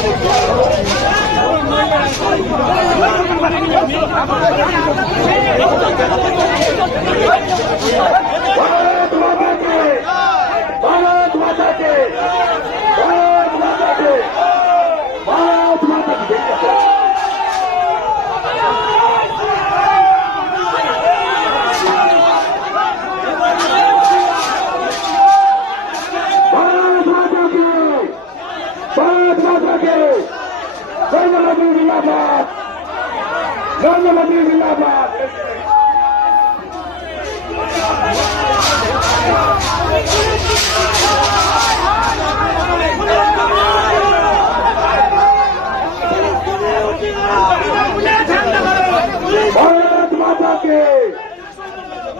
ভারত মাতাকে ভারত মাতাকে ভারত মাতাকে ভারত মাতাকে ভারত মাতাকে মাতাকে নরেন্দ্র মোদী জিন্দাবাদ মোদী জিন্দাবাদ ভারত মাতাকে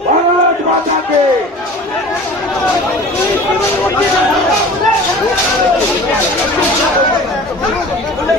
ভারত মাতাকে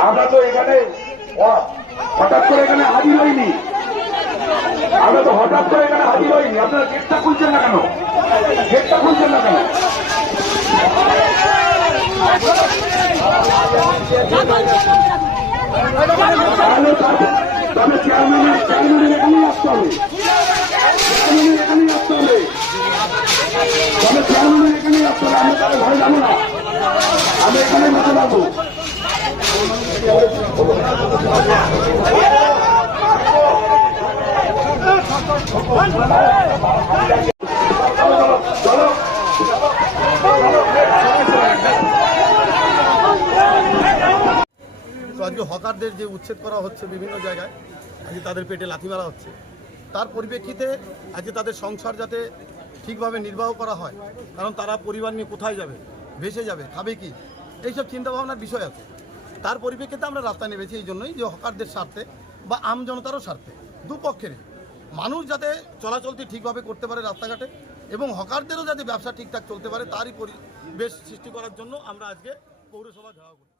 আমরা তো এখানে হ- হঠাৎ করে এখানে হাজির হইনি আমরা তো হঠাৎ করে এখানে হাজির হইনি। আপনারা গেটটা খুলছেন না কেন? গেটটা খুলছেন না কেন? তাহলে চেয়ারম্যানের চেয়ারম্যানের এখানেই আসতে হবে। চেয়ারম্যানের এখানেই আসতে হবে। তাহলে চেয়ারম্যানের এখানেই আসতে হবে। আমরা তাহলে ঘরে যাব না। আমরা এখানে বসে থাকব চলো তো আজকে হকারদের যে উচ্ছেদ করা হচ্ছে বিভিন্ন জায়গায়, আজকে তাদের পেটে লাথি মারা হচ্ছে। তার পরিপ্রেক্ষিতে আজকে তাদের সংসার যাতে ঠিকভাবে নির্বাহ করা হয়, কারণ তারা পরিবার নিয়ে কোথায় যাবে, ভেসে যাবে, খাবে কি, এইসব চিন্তাভাবনার বিষয় আছে। তার পরিপ্রেক্ষিতে আমরা রাস্তায় নেমেছি এই জন্যই যে হকারদের স্বার্থে বা আম জনতারও স্বার্থে, দুপক্ষেরই। মানুষ যাতে চলাচলটি ঠিকভাবে করতে পারে রাস্তাঘাটে এবং হকারদেরও যাতে ব্যবসা ঠিকঠাক চলতে পারে, তারই পরিবেশ সৃষ্টি করার জন্য আমরা আজকে পৌরসভা ঘেরাও করি।